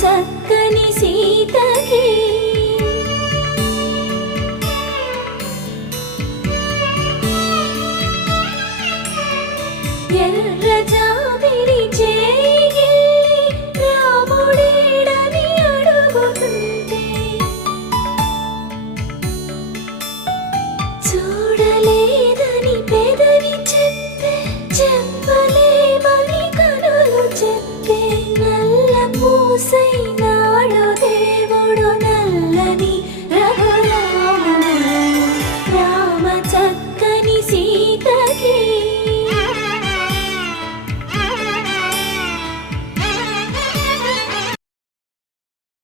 చక్కని సీతకి ఎర్ర జాబిలి చేయి రాముడేడని అడుగుతుంటే చూడలేదని పెదవి చెప్పే చెప్పలేమని కనులు చెప్పే నల్ల పూసై